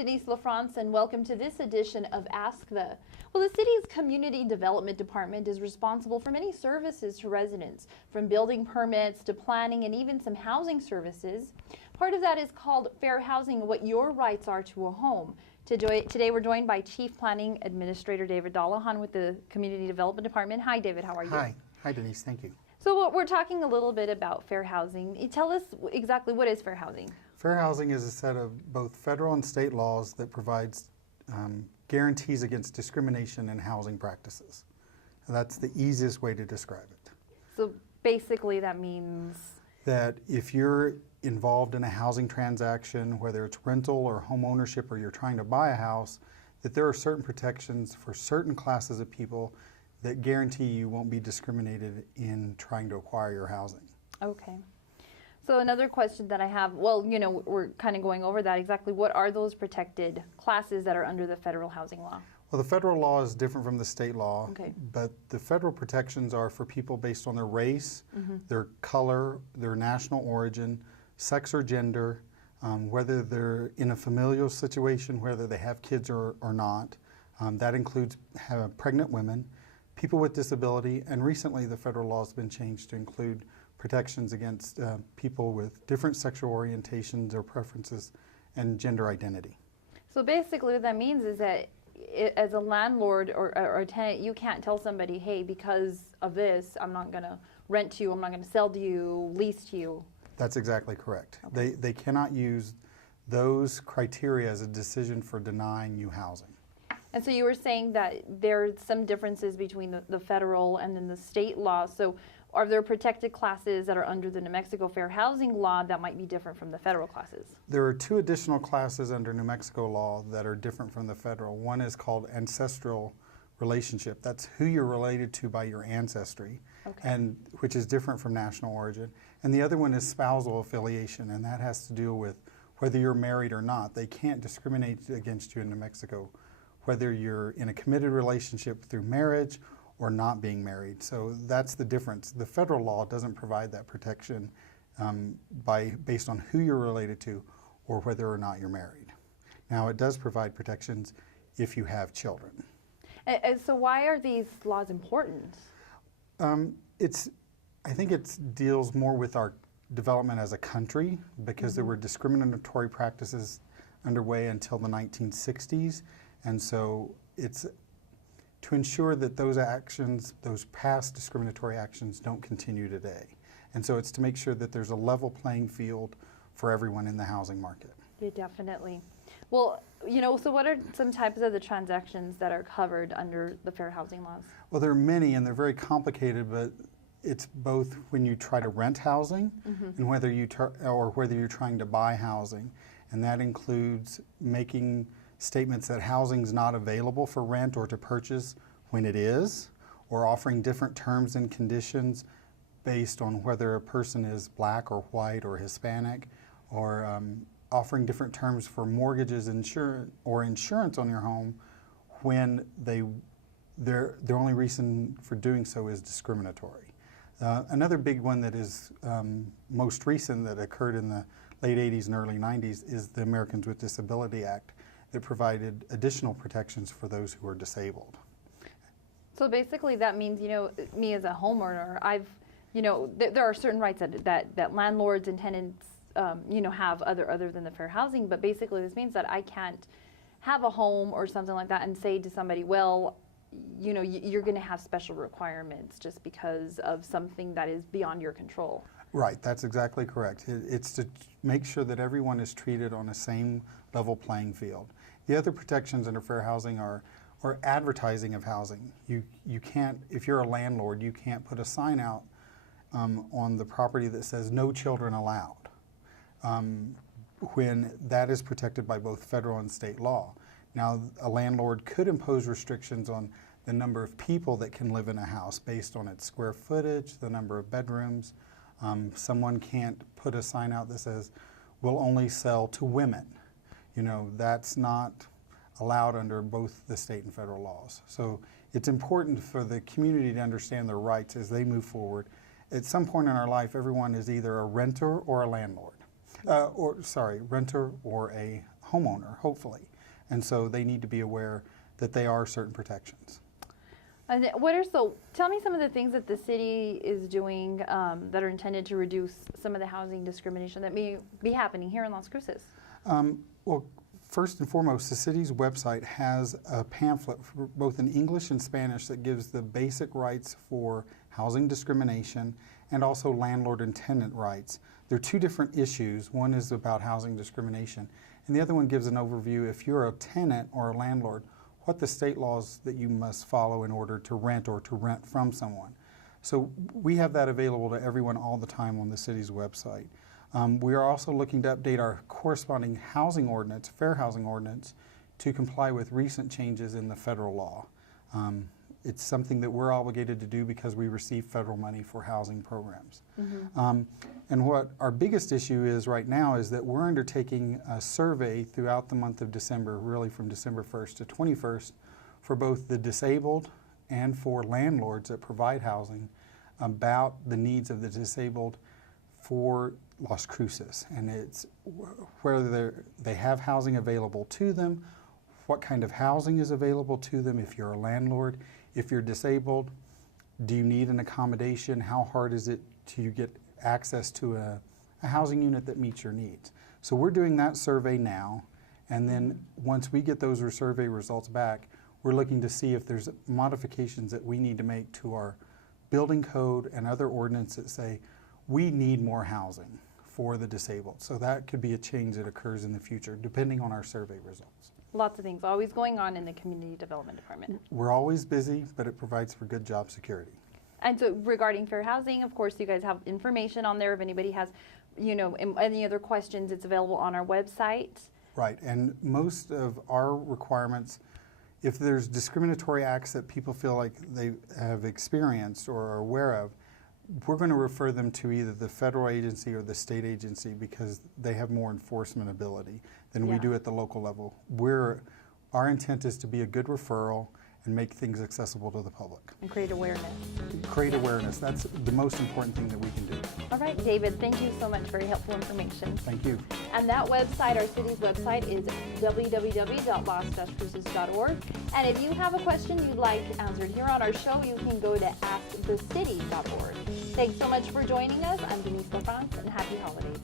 Denise LaFrance, and welcome to this edition of Ask the. Well, the city's Community Development Department is responsible for many services to residents, from building permits to planning and even some housing services. Part of that is called Fair Housing, what your rights are to a home. Today we're joined by Chief Planning Administrator David Dollahan with the Community Development Department. Hi, David. How are you? Hi, Denise. Thank you. So we're talking a little bit about fair housing. Tell us exactly what is fair housing. Fair housing is a set of both federal and state laws that provides guarantees against discrimination in housing practices. And that's the easiest way to describe it. So basically that means that if you're involved in a housing transaction, whether it's rental or home ownership, or you're trying to buy a house, that there are certain protections for certain classes of people that guarantee you won't be discriminated in trying to acquire your housing. Okay. So another question that I have, well, you know, we're kind of going over that exactly. What are those protected classes that are under the federal housing law? Well, the federal law is different from the state law, okay, but the federal protections are for people based on their race, their color, their national origin, sex or gender, whether they're in a familial situation, whether they have kids or not. That includes pregnant women, people with disability, and recently the federal law has been changed to include protections against people with different sexual orientations or preferences and gender identity. So basically what that means is that as a landlord or a tenant, you can't tell somebody, hey, because of this, I'm not going to rent to you, I'm not going to sell to you, lease to you. That's exactly correct. Okay. They cannot use those criteria as a decision for denying you housing. And so you were saying that there's some differences between the federal and then the state law. So are there protected classes that are under the New Mexico Fair Housing Law that might be different from the federal classes? There are two additional classes under New Mexico law that are different from the federal. One is called ancestral relationship. That's who you're related to by your ancestry, okay, and which is different from national origin. And the other one is spousal affiliation, and that has to do with whether you're married or not. They can't discriminate against you in New Mexico, whether you're in a committed relationship through marriage or not being married. So that's the difference. The federal law doesn't provide that protection based on who you're related to or whether or not you're married. Now, it does provide protections if you have children. And so why are these laws important? I think it deals more with our development as a country, because there were discriminatory practices underway until the 1960s. And so it's to ensure that those actions, those past discriminatory actions, don't continue today. And so it's to make sure that there's a level playing field for everyone in the housing market. Yeah, definitely. Well, you know, so what are some types of the transactions that are covered under the fair housing laws? Well, there are many, and they're very complicated, but it's both when you try to rent housing and whether you're trying to buy housing. And that includes making statements that housing's not available for rent or to purchase when it is, or offering different terms and conditions based on whether a person is black or white or Hispanic, or offering different terms for mortgages or insurance on your home when their only reason for doing so is discriminatory. Another big one that is most recent, that occurred in the late 80s and early 90s, is the Americans with Disability Act, that provided additional protections for those who are disabled. So basically that means, you know, me as a homeowner, there are certain rights that landlords and tenants, have other than the fair housing, but basically this means that I can't have a home or something like that and say to somebody, well, you know, you're going to have special requirements just because of something that is beyond your control. Right, that's exactly correct. It's to make sure that everyone is treated on the same level playing field. The other protections under fair housing are advertising of housing. You can't, if you're a landlord, you can't put a sign out on the property that says no children allowed, when that is protected by both federal and state law. Now, a landlord could impose restrictions on the number of people that can live in a house based on its square footage, the number of bedrooms. Someone can't put a sign out that says, we'll only sell to women. You know, that's not allowed under both the state and federal laws. So it's important for the community to understand their rights as they move forward. At some point in our life, everyone is either a renter or a landlord. Renter or a homeowner, hopefully. And so they need to be aware that they are certain protections. And tell me some of the things that the city is doing that are intended to reduce some of the housing discrimination that may be happening here in Las Cruces. Well, first and foremost, the city's website has a pamphlet both in English and Spanish that gives the basic rights for housing discrimination and also landlord and tenant rights. There are two different issues. One is about housing discrimination, and the other one gives an overview if you're a tenant or a landlord, what the state laws that you must follow in order to rent or to rent from someone. So we have that available to everyone all the time on the city's website. We are also looking to update our corresponding housing ordinance, fair housing ordinance, to comply with recent changes in the federal law. It's something that we're obligated to do because we receive federal money for housing programs. And what our biggest issue is right now is that we're undertaking a survey throughout the month of December, really from December 1st to 21st, for both the disabled and for landlords that provide housing about the needs of the disabled for Las Cruces. And it's whether they have housing available to them, what kind of housing is available to them if you're a landlord. If you're disabled, do you need an accommodation? How hard is it to get access to a housing unit that meets your needs? So we're doing that survey now, and then once we get those survey results back, we're looking to see if there's modifications that we need to make to our building code and other ordinances that say we need more housing for the disabled. So that could be a change that occurs in the future depending on our survey results. Lots of things always going on in the Community Development Department. We're always busy, but it provides for good job security. And so regarding fair housing, of course, you guys have information on there. If anybody has, any other questions, it's available on our website. Right, and most of our requirements, if there's discriminatory acts that people feel like they have experienced or are aware of, we're going to refer them to either the federal agency or the state agency because they have more enforcement ability than we do at the local level. Our intent is to be a good referral and make things accessible to the public. And create awareness. Create awareness. That's the most important thing that we can do. All right, David, thank you so much for your helpful information. Thank you. And that website, our city's website, is www.las-cruces.org. And if you have a question you'd like answered here on our show, you can go to askthecity.org. Thanks so much for joining us. I'm Denise LaFrance, and happy holidays.